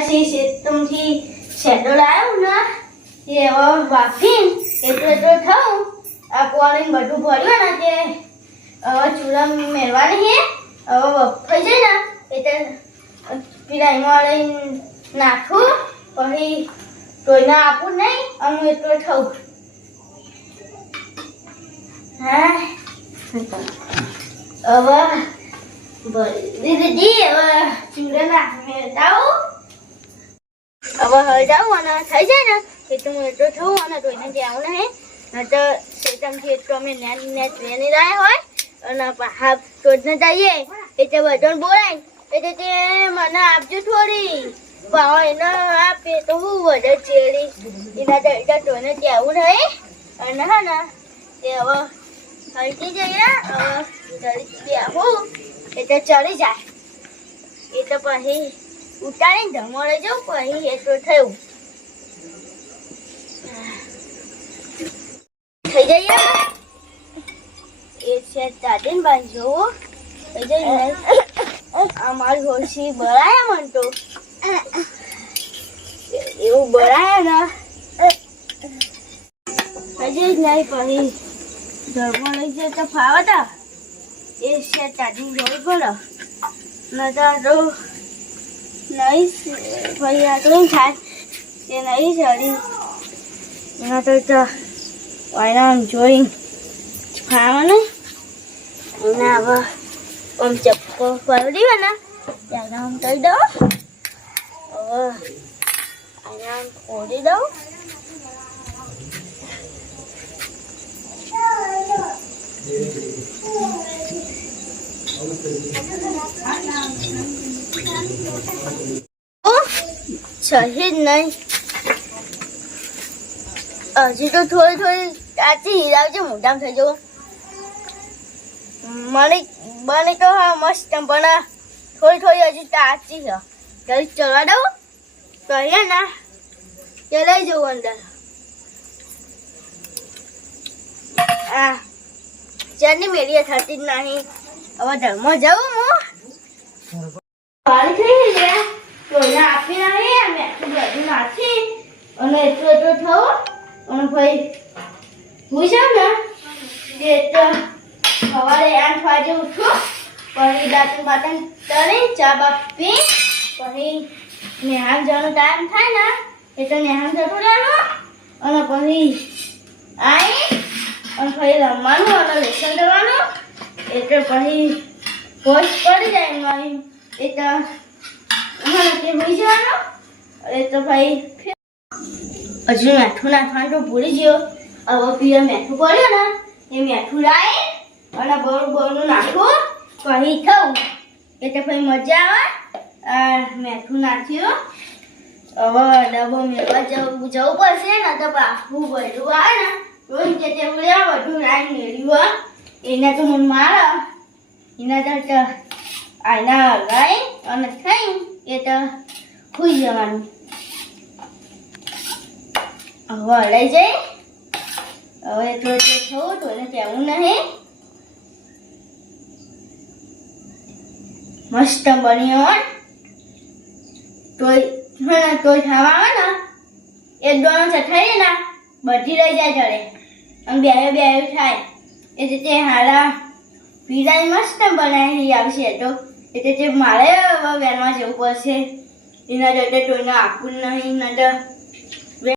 પછી શેતમથી શેડો લાવ્યો ને એ હવે વાપી એટલો થયું આ પોણી બધું ભર્યું ને તે હવે ચૂલા મેળવાની છે હવે બફાઈ જાય ને એટલે પેલા એમાં લઈને નાખું પછી કોઈને આપું નહીં અને એટલો થયું હા હવે દીદી હવે ચૂલા મેળાવું હવે હળગાવું અને થઈ જાય ને એટલે હું એટલો થયું અને કોઈને જાવું નહીં ન તો શેતમથી એટલો અમે નેટ વેની લાવ્યા હોય અને હાફ ટોચને જઈએ એટલે બધો બોલાય એટલે તે મને આપજો થોડી ભાવ એને આપે તો હું વધે ચેડી એના ટોને જાવું નહીં અને હા ને તે હવે હળકી જઈએ હવે બેહું એટલે ચડી જાય એટલે પછી ઉતારીને ધમોડે જવું પછી એટલું થયું થઈ જઈએ એ છે દાદીને બાજુ થઈ જઈએ અમારી હોશી બળાયા મન તો એવું બળાયા ને હજી જ નહીં પછી ધર્મો લઈ જાય તો ફાવતા એ છે દાદીને જોવી પડે નતા તો નહીં ભાઈ આટલું થાય તે નહીં ચડી એના તો વાયના જોઈ ખાવાનું અને હવે આમ ચપ્પો પડી હોય ને ત્યારે આમ કરી દઉં હવે આને આમ ખોડી દઉં સહી જ નહીં હજી તો થોડી કાચી હિરાવજો મોઢામાં થઈ જવું બને તો હા મસ્ત પણ થોડી હજી કાચી છે ત્યારે ચડવા દઉં કહીએ ને તે લઈ જવું અંદર આ ચારની મેળીએ થતી જ નહીં હવે ધર્મ જવું હું પાણી થઈ ગયા કોઈને આપી નહીં અમે બધું નાખી અને એટલું થયું અને ભાઈ હું જાઉં ને તે તો સવારે 8 વાગે ઉઠું પછી દાંતણ બાતણ કરી ચા બા પી પછી નેહાન જવાનો ટાઈમ થાય ને એટલે નેહાન જતું રહેવાનું અને પછી આવી અને પછી રમવાનું અને લેસન કરવાનું એટલે પછી હોશ પડી જાય મારી એટલે મને તે ભૂલી જવાનું એટલે ભાઈ હજુ મેઠું નાખવાનું તો ભૂલી ગયો હવે પીએ મેઠું પડ્યું ને એ મેઠું લાવી અને બોરનું નાખું પછી થવું એટલે પછી મજા આવે મેઠું નાખ્યું હવે ડબ્બો મેળવા જવું પડશે ને તો પાછું બધું આવે ને રોજ કે તે બધું રાઈ મેળવ્યું એને તો મને મારે એના તો આના હગાઈ અને ખાઈ એ તો ખુઈ જવાનું હવે હલાઈ જાય હવે તો થવું તો એને કહેવું નહીં મસ્ત બન્યો તોય ખાવા આવે ને એક દોનો ચઠાઈએ ને બધી લઈ જાય ઘરે અને બે થાય એટલે તે હારા પીઝા મસ્ત બનાવી આવશે તો એટલે તે મારે વેનમાં જવું પડશે એના જતે તોયને આપવું નહીં ના તો